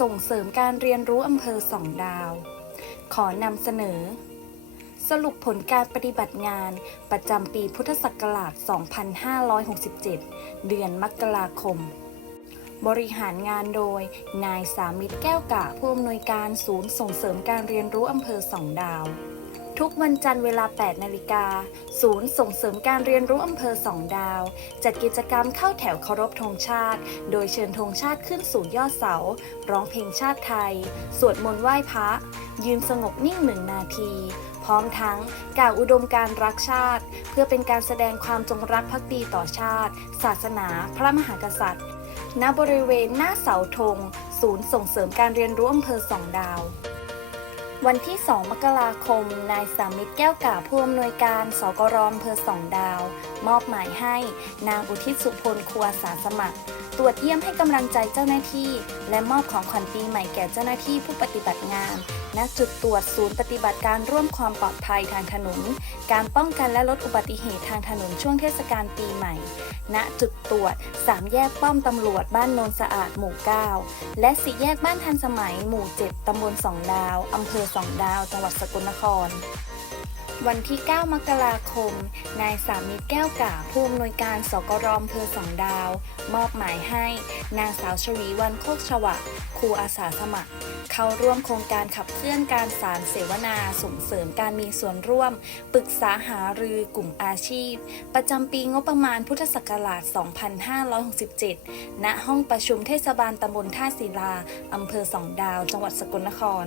ส่งเสริมการเรียนรู้อำเภอสองดาว ขอนำเสนอ สรุปผลการปฏิบัติงานประจำปีพุทธศักราช 2567 เดือนมกราคม บริหารงานโดย นายสามิตรแก้วกะผู้อำนวยการศูนย์ส่งเสริมการเรียนรู้อำเภอสองดาว ทุกวันจันทร์เวลา 8 นาฬิกา ศูนย์ส่งเสริมการเรียนรู้อำเภอสองดาว จัดกิจกรรมเข้าแถวเคารพธงชาติ โดยเชิญธงชาติขึ้นสู่ยอดเสา ร้องเพลงชาติไทย สวดมนต์ไหว้พระ ยืนสงบนิ่งหนึ่งนาที พร้อมทั้งกล่าวอุดมการรักชาติ เพื่อเป็นการแสดงความจงรักภักดีต่อชาติ ศาสนา พระมหากษัตริย์ ณ บริเวณหน้าเสาธง ศูนย์ส่งเสริมการเรียนรู้อำเภอสองดาว วันที่ 2 มกราคม นายสามิตรแก้วกาผู้อำนวยการ สกรอำเภอสองดาว มอบหมายให้ นางอุทิศสุพลครูอาสาสมัคร ตรวจเยี่ยมให้กำลังใจเจ้าหน้าที่ และมอบของขวัญปีใหม่แก่เจ้าหน้าที่ผู้ปฏิบัติงาน ณ จุดตรวจศูนย์ปฏิบัติการร่วมความปลอดภัยทางถนน การป้องกันและลดอุบัติเหตุทางถนนช่วงเทศกาลปีใหม่ ณ จุดตรวจสามแยกป้อมตำรวจบ้านโนนสะอาดหมู่ 9 และสี่แยกบ้านทันสมัยหมู่ 7ตำบลสองดาวอำเภอสองดาว จังหวัดสกลนคร วันที่ 9 มกราคม นายสามิตรแก้วกาผู้อำนวยการสกรอำเภอสองดาว มอบหมายให้ นางสาวชวีวันโคกชวะครูอาสาสมัคร เข้าร่วมโครงการขับเคลื่อนการสารเสวนาส่งเสริมการมีส่วนร่วม ปรึกษาหารือกลุ่มอาชีพ ประจำปีงบประมาณพุทธศักราช 2567 ณ ห้องประชุมเทศบาลตำบลท่าศิลาอำเภอสองดาว จังหวัดสกลนคร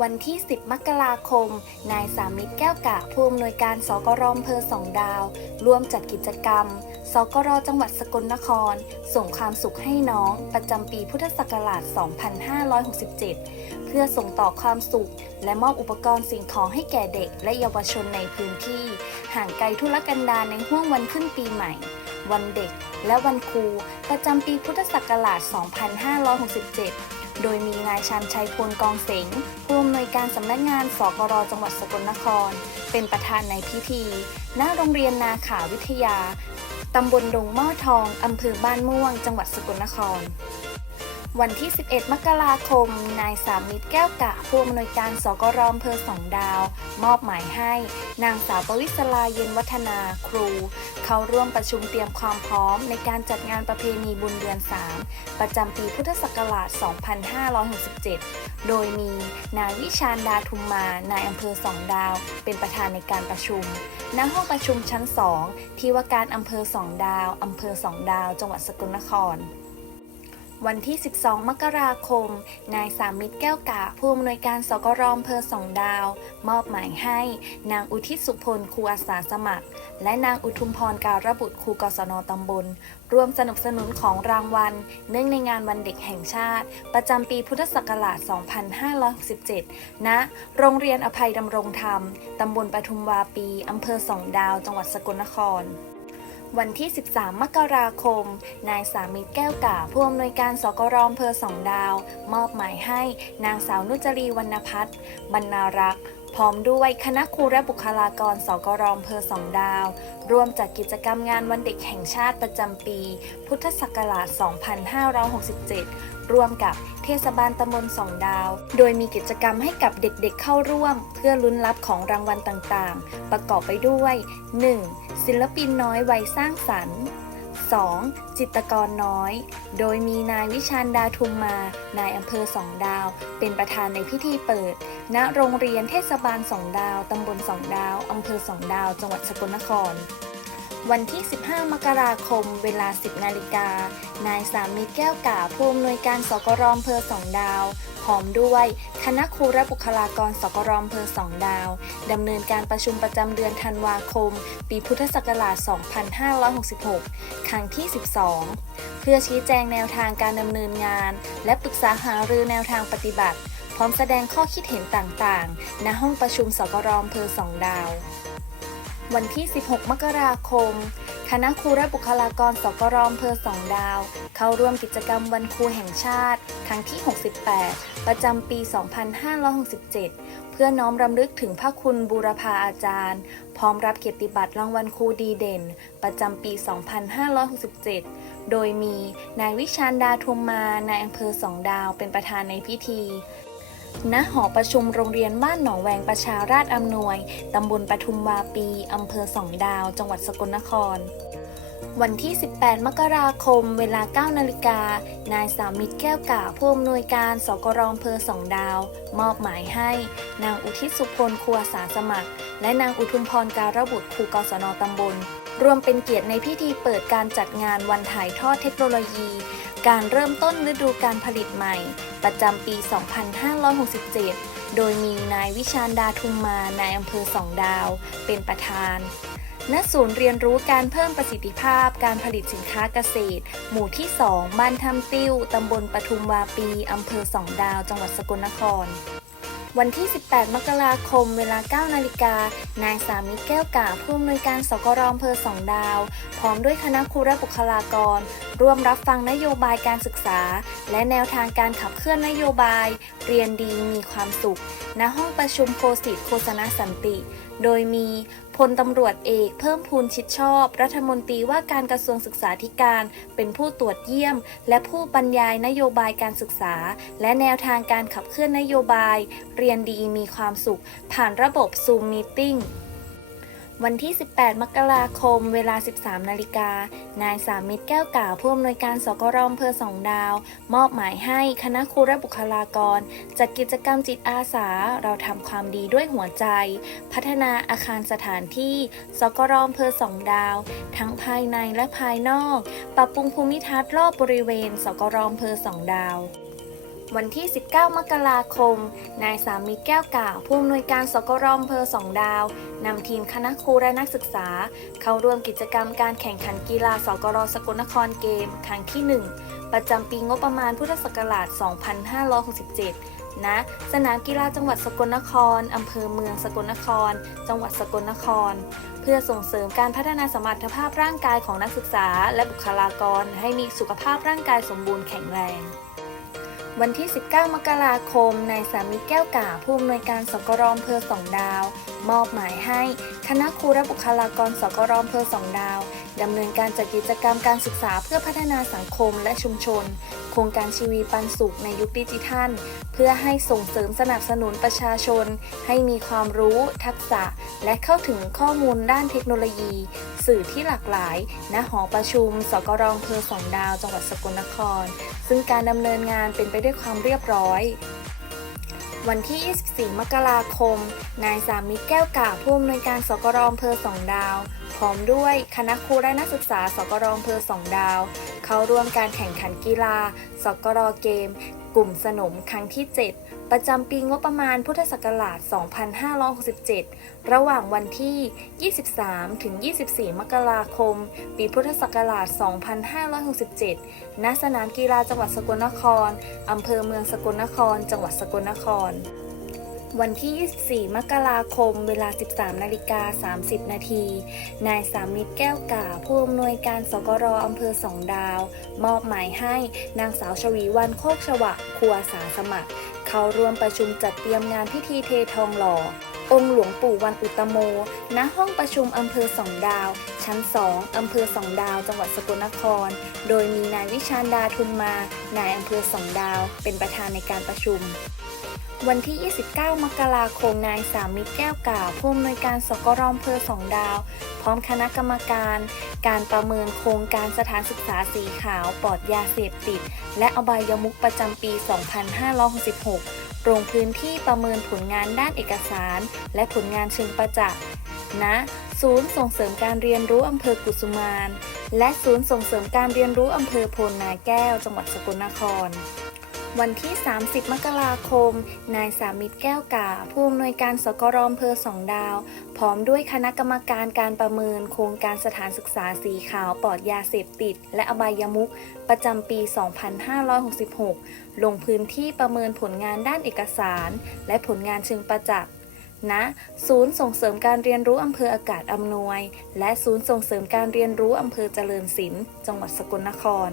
วันที่ 10 มกราคม นายสามิตรแก้วกะผู้อำนวยการสกรอำเภอสองดาว ร่วมจัดกิจกรรม สกรจังหวัดสกลนคร ส่งความสุขให้น้อง ประจำปีพุทธศักราช 2567 เพื่อส่งต่อความสุข และมอบอุปกรณ์สิ่งของให้แก่เด็ก และเยาวชนในพื้นที่ ห่างไกลธุรกันดารในห่วงวันขึ้นปีใหม่ วันเด็ก และวันครู ประจำปีพุทธศักราช 2567 โดยมีนายชันชัยพลกองเสงผู้อำนวยการสำนักงานสกรจังหวัดสกลนคร เป็นประธานในพิธี ณ โรงเรียนนาขาวิทยา ตำบลดงหม้อทอง อำเภอบ้านม่วง จังหวัดสกลนคร วันที่ 11 มกราคม นายสามิตรแก้วกะ ผู้อำนวยการสกรอำเภอสองดาว มอบหมายให้ นางสาวปวิศลาเย็นวัฒนาครู เข้าร่วมประชุมเตรียมความพร้อมในการจัดงานประเพณีบุญเดือน 3 ประจำปีพุทธศักราช 2567 โดยมี นายวิชาญดาทุมมา นายอำเภอสองดาว เป็นประธานในการประชุม ณ ห้องประชุมชั้น 2 ที่ว่าการอำเภอสองดาวอำเภอสองดาว จังหวัดสกลนคร วันที่ 12 มกราคม นายสามิตรแก้วกะผู้อำนวยการสกรอำเภอสองดาว มอบหมายให้ นางอุทิศสุพลครูอาสาสมัคร และนางอุทุมพรการบุตรครูกศนตำบลร่วมสนับสนุนของรางวัล เนื่องในงานวันเด็กแห่งชาติ ประจำปีพุทธศักราช 2567 ณ โรงเรียนอภัยดำรงธรรม ตำบลปทุมวาปี อำเภอสองดาว จังหวัดสกลนคร วันที่ 13 มกราคม นายสามิตรแก้วกาผู้อำนวยการสกรอมเพอสองดาว มอบหมายให้นางสาวนุจรีวรรณพัฒน์บรรณารักษ์พร้อมด้วยคณะครูและบุคลากรสกรอมเพอสองดาว ร่วมจัดกิจกรรมงานวันเด็กแห่งชาติประจำปี พุทธศักราช 2567 ร่วมกับเทศบาลตำบลสองดาว โดยมีกิจกรรมให้กับเด็กๆเข้าร่วม เพื่อลุ้นรับของรางวัลต่างๆ ประกอบไปด้วย 1. ศิลปินน้อยวัยสร้างสรรค์ 2. จิตกรน้อย โดยมีนายวิชาญดาทุมมา นายอำเภอสองดาว เป็นประธานในพิธีเปิด ณ โรงเรียนเทศบาลสองดาว ตำบลสองดาว อำเภอสองดาว จังหวัดสกลนคร วันที่ 15 มกราคม เวลา 10 นาฬิกา นายสามิตรแก้วกาผู้อำนวยการสกรอำเภอสองดาว พร้อมด้วยคณะครูและบุคลากรสกรอำเภอสองดาว ดำเนินการประชุมประจำเดือนธันวาคม ปีพุทธศักราช 2566 ครั้งที่ 12 เพื่อชี้แจงแนวทางการดำเนินงาน และปรึกษาหารือแนวทางปฏิบัติ พร้อมแสดงข้อคิดเห็นต่างๆ ณ ห้องประชุมสกรอำเภอสองดาว วันที่ 16 มกราคม คณะครูและบุคลากรสกรอำเภอสองดาว เข้าร่วมกิจกรรมวันครูแห่งชาติ ครั้งที่ 68 ประจำปี 2567 เพื่อน้อมรำลึกถึงพระคุณบูรพาอาจารย์ พร้อมรับเกียรติบัตรรางวัลครูดีเด่น ประจำปี 2567 โดยมีนายวิชานดาทุมมานายอำเภอสองดาวเป็นประธานในพิธี ณหอประชุมโรงเรียนบ้านหนองแวงประชาราชอำนวย ตำบลปทุมวาปีอำเภอสองดาว จังหวัดสกลนคร วันที่ 18 มกราคม เวลา 9 นาฬิกา นายสามิตรแก้วกาผู้อำนวยการสกรอำเภอสองดาว มอบหมายให้ นางอุทิศสุพลครัวสาสมัคร และนางอุทุมพรการบุตรครูกศนตำบลรวมเป็นเกียรติในพิธีเปิดการจัดงานวันถ่ายทอดเทคโนโลยี การเริ่มต้นฤดูการผลิตใหม่ ประจำปี 2567 โดยมีนายวิชาญดาทุมมานายอำเภอสองดาว เป็นประธาน ณ ศูนย์เรียนรู้การเพิ่มประสิทธิภาพการผลิตสินค้าเกษตร หมู่ที่ 2 บ้านทำติ้ว ตำบลปทุมวาปี อำเภอสองดาว จังหวัดสกลนคร วันที่ 18 มกราคม เวลา 9 นาฬิกา นายสามิตรแก้วกาผู้อำนวยการสกรอมเพอสองดาว พร้อมด้วยคณะครูและบุคลากร ร่วมรับฟังนโยบายการศึกษา และแนวทางการขับเคลื่อนนโยบาย เรียนดีมีความสุข ณ ห้องประชุมโคสิตโฆษณสันติโดยมีพลตำรวจเอกเพิ่มพูนชิดชอบ รัฐมนตรีว่าการกระทรวงศึกษาธิการ เป็นผู้ตรวจเยี่ยม และผู้บรรยายนโยบายการศึกษา และแนวทางการขับเคลื่อนนโยบาย เรียนดีมีความสุข ผ่านระบบซูมมีติ้ง วันที่ 18 มกราคม เวลา 13 นาฬิกา นายสามิตรแก้วกาผู้อำนวยการสกรอำเภอสองดาว มอบหมายให้คณะครูและบุคลากร จัดกิจกรรมจิตอาสา เราทำความดีด้วยหัวใจ พัฒนาอาคารสถานที่สกรอำเภอสองดาว ทั้งภายในและภายนอก ปรับปรุงภูมิทัศน์รอบบริเวณสกรอำเภอสองดาว วันที่ 19 มกราคม นายสามิตรแก้วก่าผู้อำนวยการสกรอำเภอสองดาวนำทีมคณะครูและนักศึกษา เข้าร่วมกิจกรรมการแข่งขันกีฬาสกรสกลนครเกม ครั้งที่ 1 ประจำปีงบประมาณพุทธศักราช 2567 ณ สนามกีฬาจังหวัดสกลนครอำเภอเมืองสกลนคร จังหวัดสกลนคร เพื่อส่งเสริมการพัฒนาสมรรถภาพร่างกายของนักศึกษา และบุคลากรให้มีสุขภาพร่างกายสมบูรณ์แข็งแรง วันที่ 19 มกราคม นายสามิตรแก้วกาผู้อำนวยการสกรอำเภอสองดาว มอบหมายให้คณะครูและบุคลากรสกรอำเภอสองดาวดำเนินการจัดกิจกรรมการศึกษาเพื่อพัฒนาสังคมและชุมชน โครงการชีวีปันสุขในยุคดิจิทัล เพื่อให้ส่งเสริมสนับสนุนประชาชน ให้มีความรู้ ทักษะ และเข้าถึงข้อมูลด้านเทคโนโลยี สื่อที่หลากหลาย ณ หอประชุม สกรอำเภอสองดาว จังหวัดสกลนคร ซึ่งการดำเนินงานเป็นไปด้วยความเรียบร้อย วันที่ 24 มกราคม นายสามิตรแก้วกาผู้อำนวยการสกรองเพอสองดาว พร้อมด้วยคณะครูและนักศึกษาสกรองเพอสองดาว เข้าร่วมการแข่งขันกีฬาสกรเกม กลุ่มสนมครั้งที่ 7 ประจำปีงบประมาณพุทธศักราช 2567 ระหว่างวันที่ 23 ถึง 24 มกราคม ปีพุทธศักราช 2567 ณ สนามกีฬาจังหวัดสกลนคร อำเภอเมืองสกลนคร จังหวัดสกลนคร วันที่ 24 มกราคม เวลา 13 นาฬิกา 30 นาที นายสามิตรแก้วกาผู้อำนวยการสกรอำเภอสองดาว มอบหมายให้นางสาวชวีวันโคกชวะครัวสาสมัคร เข้าร่วมประชุมจัดเตรียมงานพิธีเททองหล่อ องค์หลวงปู่วันอุตโม ณ ห้องประชุมอำเภอสองดาว ชั้น 2 อำเภอสองดาว จังหวัดสกลนคร โดยมีนายวิชาญดาทุมมา นายอำเภอสองดาว เป็นประธานในการประชุม วันที่ 29 มกราคม นายสามิตรแก้วกาผู้อำนวยการสกรอำเภอสองดาว พร้อมคณะกรรมการ การประเมินโครงการสถานศึกษาสีขาวปลอดยาเสพติด และอบายมุขประจำปี 2566 ลงพื้นที่ประเมินผลงานด้านเอกสาร และผลงานเชิงประจักษ์ณศูนย์ส่งเสริมการเรียนรู้อำเภอกุสุมาน และศูนย์ส่งเสริมการเรียนรู้อำเภอโพนนาแก้ว จังหวัดสกลนคร วันที่ 30 มกราคม นายสามิตรแก้วกา ผู้อำนวยการสกรอำเภอสองดาว พร้อมด้วยคณะกรรมการการประเมิน โครงการสถานศึกษาสีขาวปลอดยาเสพติด และอบายมุขประจำปี 2566 ลงพื้นที่ประเมินผลงานด้านเอกสาร และผลงานเชิงประจักษ์ณศูนย์ส่งเสริมการเรียนรู้อำเภออากาศอำนวย และศูนย์ส่งเสริมการเรียนรู้อำเภอเจริญศิลป์จังหวัดสกลนคร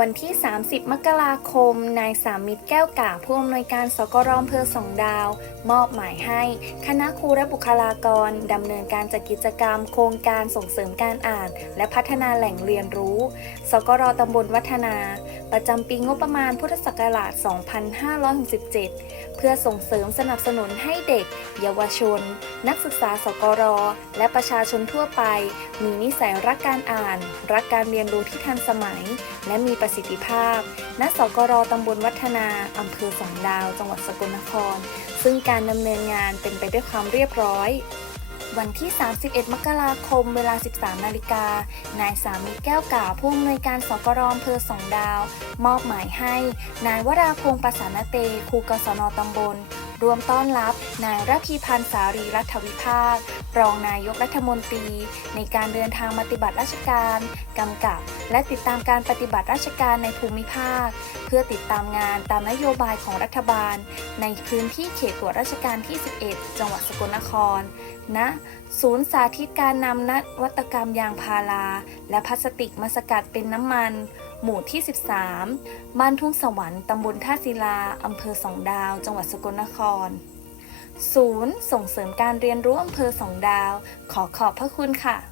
วันที่ 30 มกราคม นายสามิตรแก้วกาผู้อำนวยการสกรอำเภอสองดาว มอบหมายให้ คณะครูและบุคลากรดำเนินการจัดกิจกรรม โครงการส่งเสริมการอ่าน และพัฒนาแหล่งเรียนรู้ สกรตำบลวัฒนา ประจำปีงบประมาณพุทธศักราช 2567 เพื่อส่งเสริมสนับสนุนให้เด็ก เยาวชน นักศึกษาสกรและประชาชนทั่วไป มีนิสัยรักการอ่าน รักการเรียนรู้ที่ทันสมัย และมีประสิทธิภาพ ณ สกรตำบลวัฒนา อำเภอสองดาว จังหวัดสกลนคร ซึ่งการดำเนินงานเป็นไปด้วยความเรียบร้อยวันที่ 31 มกราคม เวลา 13 นาฬิกา นายสามิตรแก้วกาผู้อำนวยการสกรอำเภอสองดาว มอบหมายให้ นายวราพงศ์ประสานเตครูกศนตำบล รวมต้อนรับ นายระพีพันธ์สารีรัฐวิภาค รองนายกรัฐมนตรี ในการเดินทางปฏิบัติราชการกำกับ และติดตามการปฏิบัติราชการในภูมิภาค เพื่อติดตามงานตามนโยบายของรัฐบาล ในพื้นที่เขตตรวจราชการที่ 11 จังหวัดสกลนครณศูนย์สาธิตการนำนวัตกรรมยางพารา และพลาสติกมาสกัดเป็นน้ำมัน หมู่ที่ 13 บ้านทุ่งสวรรค์ตำบลท่าศิลาอำเภอสองดาว จังหวัดสกลนคร ศูนย์ส่งเสริมการเรียนรู้อำเภอสองดาว ขอขอบพระคุณค่ะ